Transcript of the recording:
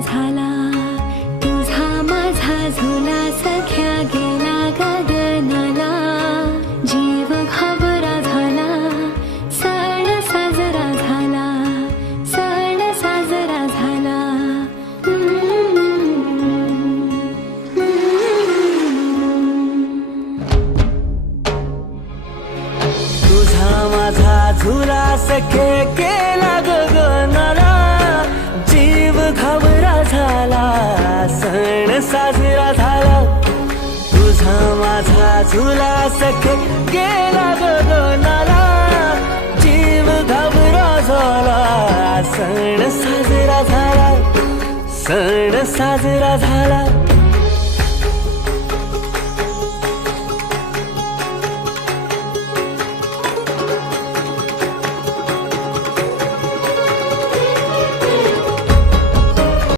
झाला तुझा माझा झुला सख्या गेला गगनाला जीव घाबरा झाला सण साजरा झाला सण साजरा झाला तुझा माझा झुला सखे गेला गगनाला जीव घाबरा झाला सण साजरा झाला तुझा माझा झुला सखे गेला गगनाला जीव घाबरा झाला सण साजरा झाला सण साजरा झाला